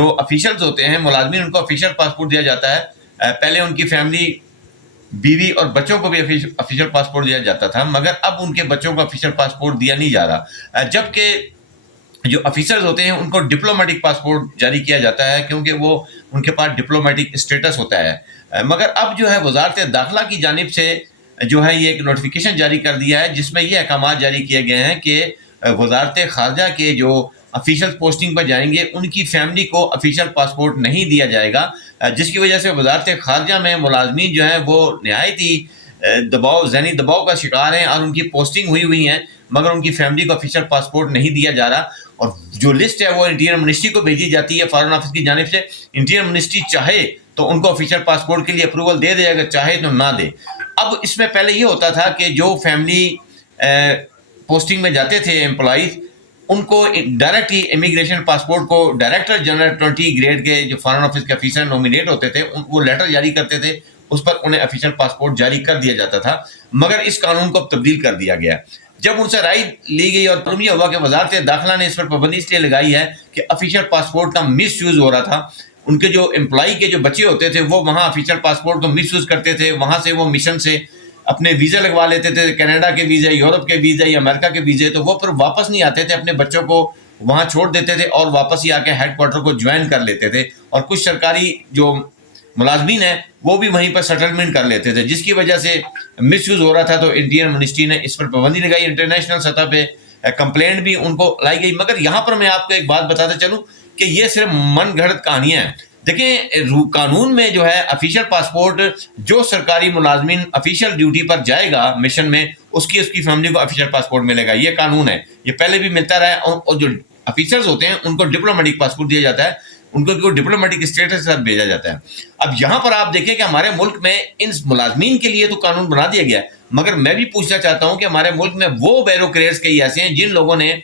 جو افیشلز ہوتے ہیں ملازمین ان کو افیشل پاسپورٹ دیا جاتا ہے. پہلے ان کی فیملی بیوی اور بچوں کو بھی افیشل پاسپورٹ دیا جاتا تھا، مگر اب ان کے بچوں کو افیشل پاسپورٹ دیا نہیں جا رہا، جبکہ جو افیسرز ہوتے ہیں ان کو ڈپلومیٹک پاسپورٹ جاری کیا جاتا ہے کیونکہ وہ ان کے پاس ڈپلومیٹک اسٹیٹس ہوتا ہے. مگر اب جو ہے وزارت داخلہ کی جانب سے جو ہے یہ ایک نوٹیفیکیشن جاری کر دیا ہے جس میں یہ احکامات جاری کیے گئے ہیں کہ وزارت خارجہ کے جو افیشل پوسٹنگ پر جائیں گے ان کی فیملی کو افیشل پاسپورٹ نہیں دیا جائے گا، جس کی وجہ سے وزارت خارجہ میں ملازمین جو ہیں وہ نہایت ہی ذہنی دباؤ کا شکار ہیں اور ان کی پوسٹنگ ہوئی ہیں مگر ان کی فیملی کو افیشل پاسپورٹ نہیں دیا جا رہا. اور جو لسٹ ہے وہ انٹیریئر منسٹری کو بھیجی جاتی ہے فارن آفس کی جانب سے. انٹیریئر منسٹری چاہے تو ان کو افیشل پاسپورٹ کے لیے اپروول دے دے، اگر چاہے تو نہ دے. اب اس میں پہلے یہ ہوتا تھا کہ جو فیملی پوسٹنگ میں جاتے تھے امپلائیز ان کو ڈائریکٹ ہی امیگریشن پاسپورٹ کو ڈائریکٹر جنرل 20 گریڈ کے جو فارن آفس کے افیسر نومینیٹ ہوتے تھے وہ لیٹر جاری کرتے تھے، اس پر انہیں افیشل پاسپورٹ جاری کر دیا جاتا تھا. مگر اس قانون کو اب تبدیل کر دیا گیا. جب ان سے رائے لی گئی اور معلوم یہ ہوا کہ وزارت داخلہ نے اس پر پابندی اس لیے لگائی ہے کہ افیشل پاسپورٹ کا مس یوز ہو رہا تھا. ان کے جو امپلائی کے جو بچے ہوتے تھے وہ وہاں افیشل پاسپورٹ کو مس یوز کرتے تھے، وہاں سے وہ مشن سے اپنے ویزا لگوا لیتے تھے، کینیڈا کے ویزے، یورپ کے ویزے یا امریکہ کے ویزے، تو وہ پھر واپس نہیں آتے تھے، اپنے بچوں کو وہاں چھوڑ دیتے تھے اور واپس ہی آ کے ہیڈ کوارٹر کو جوائن کر لیتے تھے. اور کچھ سرکاری جو ملازمین ہیں وہ بھی وہیں پر سیٹلمنٹ کر لیتے تھے، جس کی وجہ سے مس یوز ہو رہا تھا. تو انٹیریئر منسٹری نے اس پر پابندی لگائی، انٹرنیشنل سطح پہ کمپلینٹ بھی ان کو لائی گئی. مگر یہاں پر میں آپ کو ایک بات بتاتا چلوں کہ یہ صرف من گھڑت کہانیاں ہیں. دیکھیں قانون میں جو ہے افیشل پاسپورٹ جو سرکاری ملازمین افیشل ڈیوٹی پر جائے گا مشن میں اس کی فیملی کو افیشل پاسپورٹ ملے گا. یہ قانون ہے، یہ پہلے بھی ملتا رہا ہے. اور جو افیسرز ہوتے ہیں ان کو ڈپلومیٹک پاسپورٹ دیا جاتا ہے، ان کو ڈپلومیٹک اسٹیٹس کے ساتھ بھیجا جاتا ہے. اب یہاں پر آپ دیکھیں کہ ہمارے ملک میں ان ملازمین کے لیے تو قانون بنا دیا گیا ہے، مگر میں بھی پوچھنا چاہتا ہوں کہ ہمارے ملک میں وہ بیوروکریٹس کئی ایسے ہیں جن لوگوں نے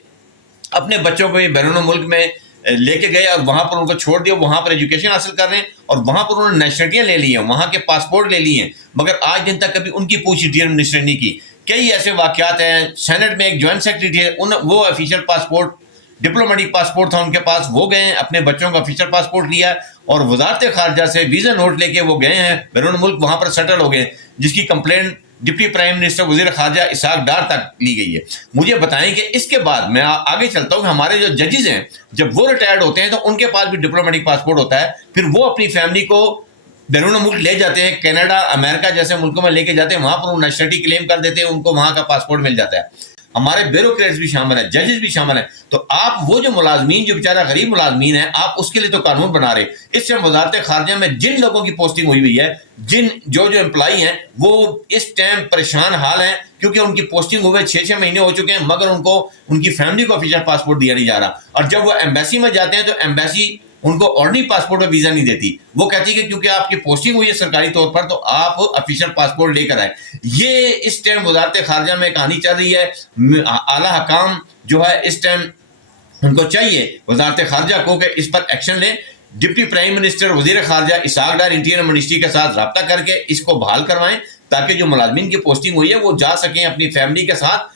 اپنے بچوں کو بیرون ملک میں لے کے گئے اور وہاں پر ان کو چھوڑ دیا، وہاں پر ایجوکیشن حاصل کر رہے ہیں اور وہاں پر انہوں نے نیشنلٹیاں لے لی ہیں، وہاں کے پاسپورٹ لے لی ہیں، مگر آج دن تک کبھی ان کی پوچھ انٹیریئر منسٹر نے نہیں کی. کئی ایسے واقعات ہیں. سینٹ میں ایک جوائنٹ سیکرٹری ہے، وہ افیشل پاسپورٹ ڈپلومیٹک پاسپورٹ تھا ان کے پاس، وہ گئے ہیں اپنے بچوں کا افیشل پاسپورٹ لیا اور وزارت خارجہ سے ویزا نوٹ لے کے وہ گئے ہیں بیرون ملک، وہاں پر سیٹل ہو گئے، جس کی کمپلینٹ ڈپٹی پرائم منسٹر وزیر خارجہ اسحاق ڈار تک لی گئی ہے. مجھے بتائیں کہ اس کے بعد میں آگے چلتا ہوں کہ ہمارے جو ججز ہیں جب وہ ریٹائرڈ ہوتے ہیں تو ان کے پاس بھی ڈپلومیٹک پاسپورٹ ہوتا ہے، پھر وہ اپنی فیملی کو بیرون ملک لے جاتے ہیں، کینیڈا امریکہ جیسے ملکوں میں لے کے جاتے ہیں، وہاں پر وہ نیشنلٹی کلیم کر دیتے ہیں، ان کو وہاں کا پاسپورٹ مل جاتا ہے. ہمارے بیوروکریٹس بھی شامل ہیں، ججز بھی شامل ہیں. تو آپ وہ جو ملازمین جو بیچارہ غریب ملازمین ہیں آپ اس کے لیے تو قانون بنا رہے. اس سے وزارت خارجہ میں جن لوگوں کی پوسٹنگ ہوئی ہے، جو امپلائی ہیں وہ اس ٹائم پریشان حال ہیں کیونکہ ان کی پوسٹنگ ہوئے 6 مہینے ہو چکے ہیں مگر ان کی فیملی کو افیشل پاسپورٹ دیا نہیں جا رہا. اور جب وہ ایمبیسی میں جاتے ہیں تو ایمبیسی ان کو آرڈنری پاسپورٹ اور ویزا نہیں دیتی، وہ کہتی ہے کہ کیونکہ آپ کی پوسٹنگ ہوئی ہے سرکاری طور پر تو آپ افیشل پاسپورٹ لے کر آئے. یہ اس ٹائم وزارت خارجہ میں کہانی چل رہی ہے. اعلیٰ حکام جو ہے اس ٹائم ان کو چاہیے وزارت خارجہ کو کہ اس پر ایکشن لیں. ڈپٹی پرائم منسٹر وزیر خارجہ اسحاق ڈار انٹیریئر منسٹری کے ساتھ رابطہ کر کے اس کو بحال کروائیں تاکہ جو ملازمین کی پوسٹنگ ہوئی ہے وہ جا سکیں اپنی فیملی کے ساتھ